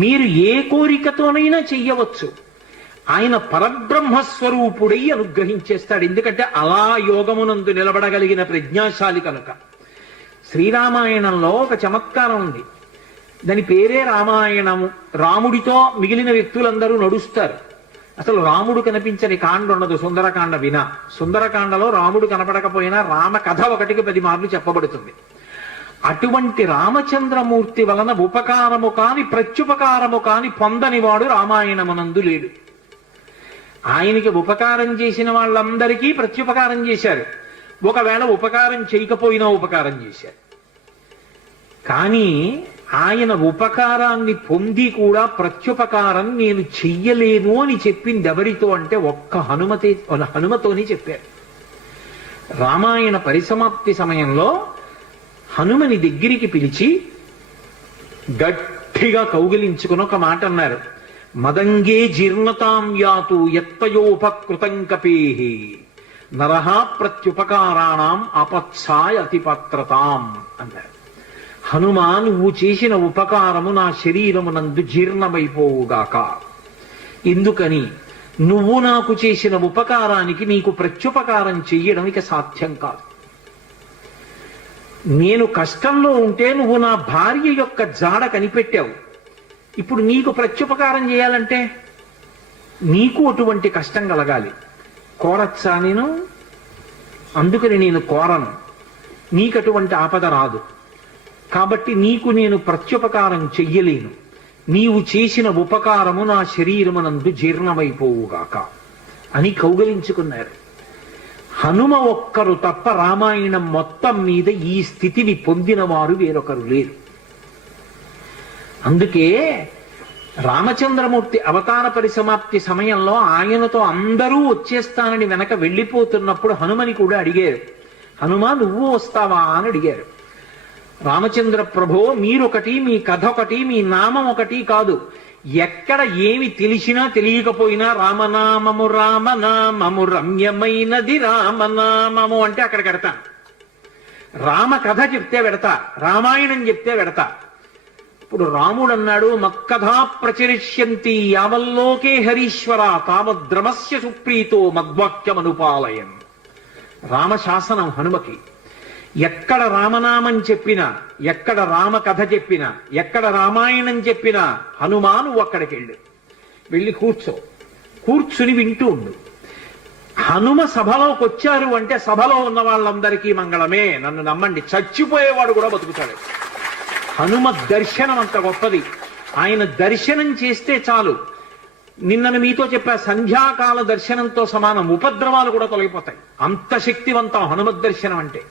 మీరు ఏ కోరికతోనైనా చెయ్యవచ్చు. ఆయన పరబ్రహ్మస్వరూపుడై అనుగ్రహించేస్తాడు. ఎందుకంటే అలా యోగమునందు నిలబడగలిగిన ప్రజ్ఞాశాలి కనుక. శ్రీరామాయణంలో ఒక చమత్కారం ఉంది, దాని పేరే రామాయణము. రాముడితో మిగిలిన వ్యక్తులందరూ నడుస్తారు. అసలు రాముడు కనిపించని కాండ ఉండదు సుందరకాండ వినా. సుందరకాండలో రాముడు కనపడకపోయినా రామ కథ 1కి 10 మార్లు చెప్పబడుతుంది. అటువంటి రామచంద్రమూర్తి వలన ఉపకారము కాని ప్రత్యుపకారము కాని పొందని వాడు రామాయణమునందు లేడు. ఆయనకి ఉపకారం చేసిన వాళ్ళందరికీ ప్రత్యుపకారం చేశారు. ఒకవేళ ఉపకారం చేయకపోయినా ఉపకారం చేశారు. కానీ ఆయన ఉపకారాన్ని పొంది కూడా ప్రత్యుపకారం నేను చెయ్యలేను అని చెప్పింది ఎవరితో అంటే ఒక్క హనుమతోని చెప్పారు. రామాయణ పరిసమాప్తి సమయంలో హనుమని దగ్గరికి పిలిచి గట్టిగా కౌగిలించుకుని ఒక మాట అన్నారు. మదంగే జీర్ణతాం యాతు యత్పయోపకృతం కపేహి నరహ ప్రత్యుపకారాణం అపత్సాయ అతిపత్రతాం అన్నారు. హనుమా, నువ్వు చేసిన ఉపకారము నా శరీరమునందు జీర్ణమైపోవుగాక. ఎందుకని? నువ్వు నాకు చేసిన ఉపకారానికి నీకు ప్రత్యుపకారం చెయ్యడం ఇక సాధ్యం కాదు. నేను కష్టంలో ఉంటే నువ్వు నా భార్య యొక్క జాడ కనిపెట్టావు. ఇప్పుడు నీకు ప్రత్యుపకారం చేయాలంటే నీకు అటువంటి కష్టం కలగాలి. కోరచ్చా నేను? అందుకని నేను కోరను. నీకు అటువంటి ఆపద రాదు. కాబట్టి నీకు నేను ప్రత్యుపకారం చెయ్యలేను. నీవు చేసిన ఉపకారము నా శరీరమునందు జీర్ణమైపోవుగాక అని కౌగలించుకున్నారు. హనుమ ఒక్కరు తప్ప రామాయణం మొత్తం మీద ఈ స్థితిని పొందిన వారు వేరొకరు లేరు. అందుకే రామచంద్రమూర్తి అవతార పరిసమాప్తి సమయంలో ఆయనతో అందరూ వచ్చేస్తానని వెనక వెళ్ళిపోతున్నప్పుడు హనుమని కూడా అడిగారు. హనుమా, నువ్వు వస్తావా అని అడిగారు. రామచంద్ర ప్రభో, మీరొకటి, మీ కథ ఒకటి, మీ నామం ఒకటి కాదు. ఎక్కడ ఏమి తెలిసినా తెలియకపోయినా రామనామము రామనామము రమ్యమైనది రామనామము అంటే అక్కడ పెడతా. రామ కథ చెప్తే పెడతా, రామాయణం చెప్తే పెడతా. ఇప్పుడు రాముడు అన్నాడు, మక్కథా ప్రచరిష్యంతి యావల్లోకే హరీశ్వర తావద్రమస్య సుప్రీతో మద్వాక్యమనుపాలయం. రామశాసనం హనుమకి. ఎక్కడ రామనామం చెప్పినా, ఎక్కడ రామ కథ చెప్పినా, ఎక్కడ రామాయణం చెప్పినా హనుమా నువ్వు అక్కడికి వెళ్ళి కూర్చుని వింటూ ఉండు. హనుమ సభలోకి వచ్చారు అంటే సభలో ఉన్న వాళ్ళందరికీ మంగళమే. నన్ను నమ్మండి, చచ్చిపోయేవాడు కూడా బతుకుతాడు. హనుమ దర్శనం అంత గొప్పది. ఆయన దర్శనం చేస్తే చాలు. నిన్నను మీతో చెప్పా, సంధ్యాకాల దర్శనంతో సమానం. ఉపద్రవాలు కూడా తొలగిపోతాయి. అంత శక్తివంతం హనుమద్ దర్శనం అంటే.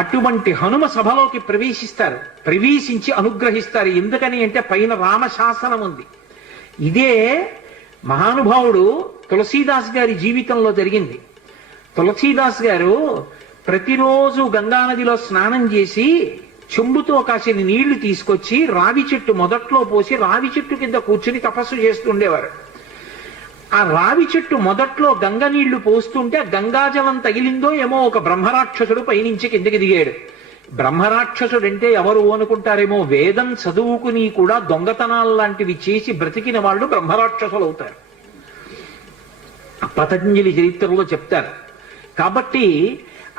అటువంటి హనుమ సభలోకి ప్రవేశిస్తారు. ప్రవేశించి అనుగ్రహిస్తారు. ఎందుకని అంటే పైన రామశాసనం ఉంది. ఇదే మహానుభావుడు తులసీదాస్ గారి జీవితంలో జరిగింది. తులసీదాస్ గారు ప్రతిరోజు గంగానదిలో స్నానం చేసి చెంబుతో కాసిన నీళ్లు తీసుకొచ్చి రావి చెట్టు మొదట్లో పోసి రావి చెట్టు కింద కూర్చుని తపస్సు చేస్తుండేవారు. ఆ రావి చెట్టు మొదట్లో గంగ నీళ్లు పోస్తుంటే గంగాజలం తగిలిందో ఏమో ఒక బ్రహ్మరాక్షసుడు పైనుంచి కిందకి దిగాడు. బ్రహ్మరాక్షసుడంటే ఎవరు అనుకుంటారేమో, వేదం చదువుకుని కూడా దొంగతనాలు లాంటివి చేసి బ్రతికిన వాళ్ళు బ్రహ్మరాక్షసులు అవుతారు. పతంజలి చరిత్రలో చెప్తారు. కాబట్టి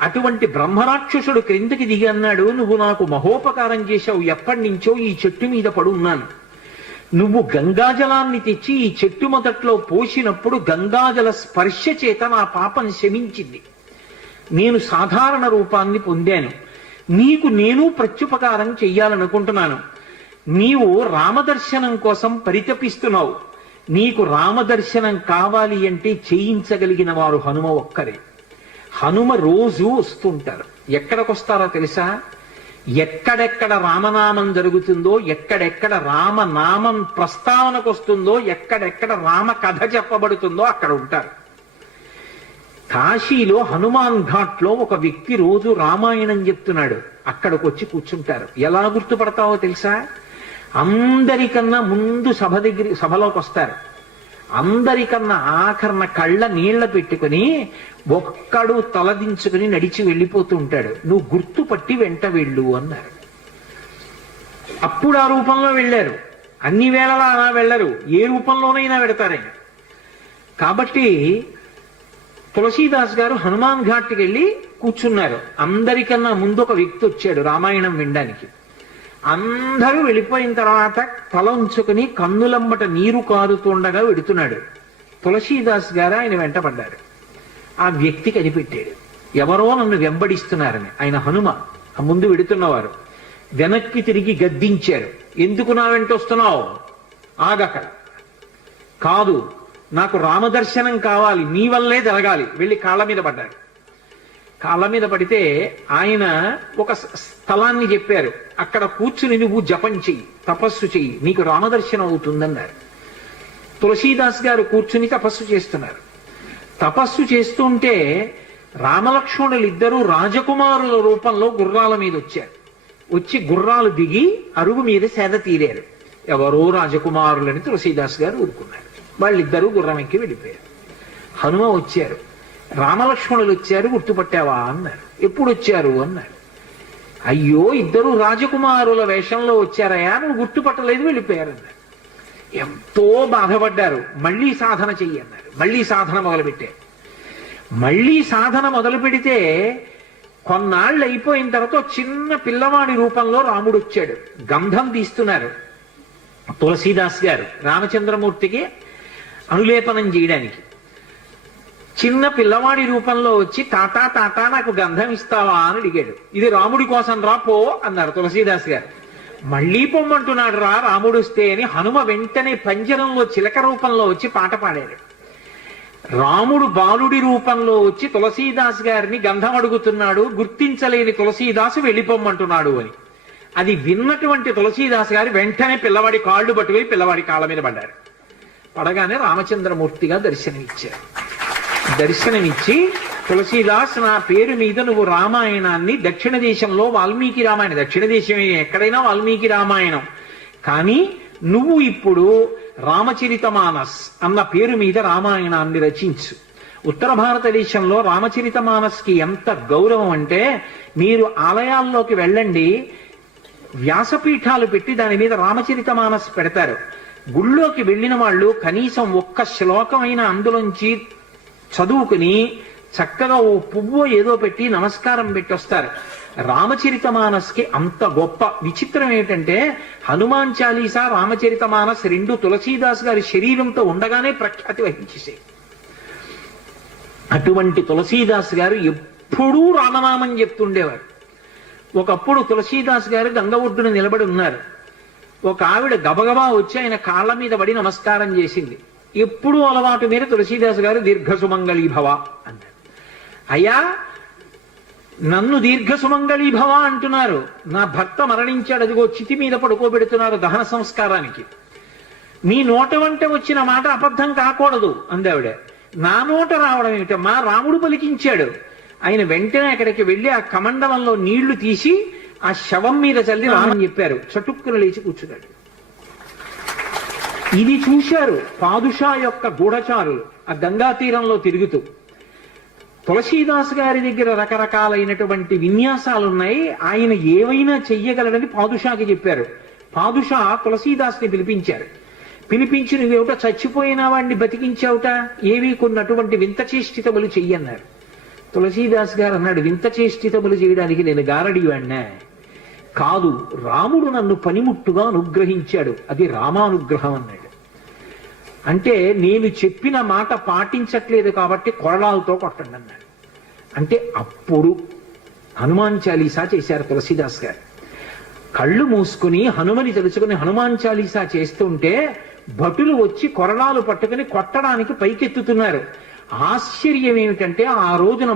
అటువంటి బ్రహ్మరాక్షసుడు క్రిందకి దిగి అన్నాడు, నువ్వు నాకు మహోపకారం చేశావు. ఎప్పటి నుంచో ఈ చెట్టు మీద పడున్నాను. నువ్వు గంగాజలాన్ని తెచ్చి ఈ చెట్టు మొదట్లో పోసినప్పుడు గంగాజల స్పర్శ చేత నా పాపం శమించింది. నేను సాధారణ రూపాన్ని పొందాను. నీకు నేను ప్రత్యుపకారం చెయ్యాలనుకుంటున్నాను. నీవు రామదర్శనం కోసం పరితపిస్తున్నావు. నీకు రామదర్శనం కావాలి అంటే చేయించగలిగిన వారు హనుమ ఒక్కరే. హనుమ రోజు వస్తుంటారు. ఎక్కడికొస్తారో తెలుసా? ఎక్కడెక్కడ రామనామం జరుగుతుందో, ఎక్కడెక్కడ రామనామం ప్రస్తావనకు వస్తుందో, ఎక్కడెక్కడ రామ కథ చెప్పబడుతుందో అక్కడ ఉంటారు. కాశీలో హనుమాన్ ఘాట్లో ఒక వ్యక్తి రోజు రామాయణం చెప్తున్నాడు. అక్కడికి వచ్చి కూర్చుంటారు. ఎలా గుర్తుపడతావో తెలుసా? అందరికన్నా ముందు సభలోకి వస్తారు. అందరికన్నా ఆఖరణ కళ్ళ నీళ్ల పెట్టుకుని ఒక్కడు తలదించుకుని నడిచి వెళ్ళిపోతూ ఉంటాడు. నువ్వు గుర్తుపట్టి వెంట వెళ్ళు అన్నారు. అప్పుడు ఆ రూపంలో వెళ్ళారు. అన్ని వేళలా అలా వెళ్ళరు, ఏ రూపంలోనైనా పెడతారాయన. కాబట్టి తులసీదాస్ గారు హనుమాన్ ఘాట్కి వెళ్ళి కూర్చున్నారు. అందరికన్నా ముందు ఒక వ్యక్తి వచ్చాడు రామాయణం వినడానికి. అందరూ వెళ్ళిపోయిన తర్వాత తల ఉంచుకుని కన్నులంబట నీరు కారుతుండగా వెడుతున్నాడు. తులసీదాస్ గారు ఆయన వెంటపడ్డారు. ఆ వ్యక్తి కనిపెట్టాడు, ఎవరో నన్ను వెంబడిస్తున్నారని. ఆయన హనుమ, ఆ ముందు వెడుతున్నవారు. వెనక్కి తిరిగి గద్దించారు, ఎందుకు నా వెంట వస్తున్నావు, ఆగక్కడ. కాదు, నాకు రామదర్శనం కావాలి, నీ వల్లే జరగాలి. వెళ్ళి కాళ్ళ మీద పడ్డారు. కాళ్ళ మీద పడితే ఆయన ఒక స్థలాన్ని చెప్పారు, అక్కడ కూర్చుని నువ్వు జపం చెయ్యి, తపస్సు చెయ్యి, నీకు రామదర్శనం అవుతుందన్నారు. తులసీదాస్ గారు కూర్చుని తపస్సు చేస్తున్నారు. తపస్సు చేస్తుంటే రామలక్ష్మణులు ఇద్దరూ రాజకుమారుల రూపంలో గుర్రాల మీద వచ్చారు. వచ్చి గుర్రాలు దిగి అరుగు మీద సేద తీరారు. ఎవరో రాజకుమారులని తులసీదాస్ గారు ఊరుకున్నారు. వాళ్ళిద్దరూ గుర్రం ఎక్కి వెళ్ళిపోయారు. హనుమ వచ్చారు, రామలక్ష్మణులు వచ్చారు, గుర్తుపట్టావా అన్నారు. ఎప్పుడు వచ్చారు అన్నారు. అయ్యో, ఇద్దరు రాజకుమారుల వేషంలో వచ్చారయా, నువ్వు గుర్తుపట్టలేదు, వెళ్ళిపోయారన్నారు. ఎంతో బాధపడ్డారు. మళ్ళీ సాధన చెయ్యి అన్నారు. మళ్ళీ సాధన మొదలుపెట్టారు. మళ్ళీ సాధన మొదలు పెడితే కొన్నాళ్ళు అయిపోయిన తర్వాత చిన్న పిల్లవాడి రూపంలో రాముడు వచ్చాడు. గంధం తీస్తున్నారు తులసీదాస్ గారు రామచంద్రమూర్తికి అనులేపనం చేయడానికి. చిన్న పిల్లవాడి రూపంలో వచ్చి తాతా తాతా నాకు గంధం ఇస్తావా అని అడిగాడు. ఇది రాముడి కోసం రా, పో అన్నారు తులసీదాస్ గారు. మళ్ళీ పొమ్మంటున్నాడు రా రాముడు వస్తే అని హనుమ వెంటనే పంజరంలో చిలక రూపంలో వచ్చి పాట పాడాడు. రాముడు బాలుడి రూపంలో వచ్చి తులసీదాస్ గారిని గంధం అడుగుతున్నాడు, గుర్తించలేని తులసీదాసు వెళ్ళిపోమ్మంటున్నాడు అని. అది విన్నటువంటి తులసీదాస్ గారు వెంటనే పిల్లవాడి కాళ్ళు పట్టుకుని పిల్లవాడి కాళ్ళ మీద పడ్డారు. పడగానే రామచంద్రమూర్తిగా దర్శనమిచ్చారు. దర్శనమిచ్చి, తులసీదాస్, నా పేరు మీద నువ్వు రామాయణాన్ని, దక్షిణ దేశంలో వాల్మీకి రామాయణం, దక్షిణ దేశం ఎక్కడైనా వాల్మీకి రామాయణం, కానీ నువ్వు ఇప్పుడు రామచరితమానస్ అన్న పేరు మీద రామాయణాన్ని రచించు. ఉత్తర భారతదేశంలో రామచరితమానస్కి ఎంత గౌరవం అంటే, మీరు ఆలయాల్లోకి వెళ్ళండి, వ్యాసపీఠాలు పెట్టి దాని మీద రామచరితమానస్ పెడతారు. గుళ్ళోకి వెళ్ళిన వాళ్ళు కనీసం ఒక్క శ్లోకమైన అందులోంచి చదువుకుని చక్కగా ఓ పువ్వు ఏదో పెట్టి నమస్కారం పెట్టొస్తారు. రామచరితమానస్కి అంత గొప్ప. విచిత్రం ఏంటంటే హనుమాన్ చాలీసా, రామచరితమానస్ రెండు తులసీదాస్ గారి శరీరంతో ఉండగానే ప్రఖ్యాతి వహించేసాయి. అటువంటి తులసీదాస్ గారు ఎప్పుడూ రామనామం చెప్తుండేవారు. ఒకప్పుడు తులసీదాస్ గారు గంగ ఒడ్డున నిలబడి ఉన్నారు. ఒక ఆవిడ గబగబా వచ్చి ఆయన కాళ్ళ మీద పడి నమస్కారం చేసింది. ఎప్పుడూ అలవాటు మీద తులసీదాస్ గారు దీర్ఘ సుమంగళీభవ అన్నారు. అయ్యా, నన్ను దీర్ఘ సుమంగళీభవ అంటున్నారు, నా భర్త మరణించాడు, అదిగో చితి మీద పడుకోబెడుతున్నారు దహన సంస్కారానికి, మీ నోట వంట వచ్చిన మాట అబద్ధం కాకూడదు అందావిడ. నా నోట రావడం ఏమిటమ్మా, రాముడు పలికించాడు. ఆయన వెంటనే అక్కడికి వెళ్ళి ఆ కమండలంలో నీళ్లు తీసి ఆ శవం మీద చల్లి రామని చెప్పారు. చటుక్కున లేచి కూర్చున్నాడు. ఇది చూశారు పాదుషా యొక్క గూఢచారులు ఆ గంగా తీరంలో తిరుగుతూ. తులసీదాస్ గారి దగ్గర రకరకాలైనటువంటి విన్యాసాలున్నాయి, ఆయన ఏవైనా చెయ్యగలడని పాదుషాకి చెప్పారు. పాదుషా తులసీదాస్ని పిలిపించారు. పిలిపించి, నువ్వేమిటో చచ్చిపోయిన వాడిని బతికించావుట, ఏవి కొన్నటువంటి వింత చేష్టితములు చెయ్యన్నారు. తులసీదాస్ గారు అన్నాడు, వింత చేష్టితములు చేయడానికి నేను గారడీవాణ్ణా? కాదు, రాముడు నన్ను పనిముట్టుగా అనుగ్రహించాడు, అది రామానుగ్రహం అన్నాడు. అంటే నేను చెప్పిన మాట పాటించట్లేదు కాబట్టి కొరడాలతో కొట్టండి అన్నాడు. అంటే అప్పుడు హనుమాన్ చాలీసా చేశారు తులసీదాస్ గారు. కళ్ళు మూసుకుని హనుమని తెలుసుకుని హనుమాన్ చాలీసా చేస్తుంటే భటులు వచ్చి కొరడాలు పట్టుకుని కొట్టడానికి పైకెత్తుతున్నారు. ఆశ్చర్యం ఏమిటంటే ఆ రోజున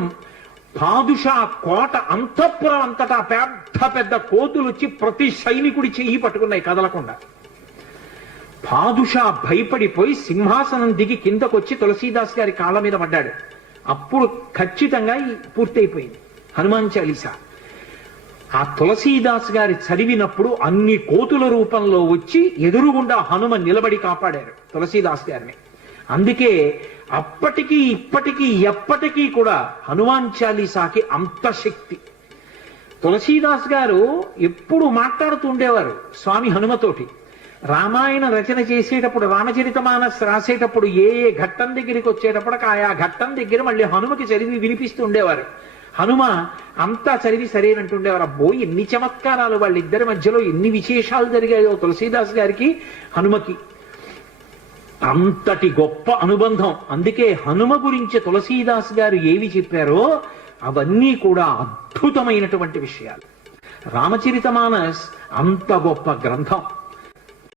పాదుషా కోట అంతఃపురం అంతటా పెద్ద పెద్ద కోతులు వచ్చి ప్రతి సైనికుడి చెయ్యి పట్టుకున్నాయి కదలకుండా. పాదుషా భయపడిపోయి సింహాసనం దిగి కిందకొచ్చి తులసీదాస్ గారి కాళ్ళ మీద పడ్డాడు. అప్పుడు ఖచ్చితంగా పూర్తయిపోయింది హనుమాన్ చాలీసా. ఆ తులసీదాస్ గారి చదివినప్పుడు అన్ని కోతుల రూపంలో వచ్చి ఎదురుగుండా హనుమ నిలబడి కాపాడారు తులసీదాస్ గారిని. అందుకే అప్పటికీ ఇప్పటికీ ఎప్పటికీ కూడా హనుమాన్ చాలీసాకి అంత శక్తి. తులసీదాస్ గారు ఎప్పుడు మాట్లాడుతూ ఉండేవారు స్వామి హనుమతోటి. రామాయణ రచన చేసేటప్పుడు, రామచరితమానస్ రాసేటప్పుడు ఏ ఘట్టం దగ్గరికి వచ్చేటప్పుడు ఆయా ఘట్టం దగ్గర మళ్ళీ హనుమకి చదివి వినిపిస్తూ ఉండేవారు. హనుమ అంతా చదివి సరేనంటుండేవారు. అబ్బో ఎన్ని చమత్కారాలు, వాళ్ళిద్దరి మధ్యలో ఎన్ని విశేషాలు జరిగాయో తులసీదాస్ గారికి హనుమకి. అంతటి గొప్ప అనుబంధం. అందుకే హనుమ గురించి తులసీదాస్ గారు ఏవి చెప్పారో అవన్నీ కూడా అద్భుతమైనటువంటి విషయాలు. రామచరితమానస్ అంత గొప్ప గ్రంథం.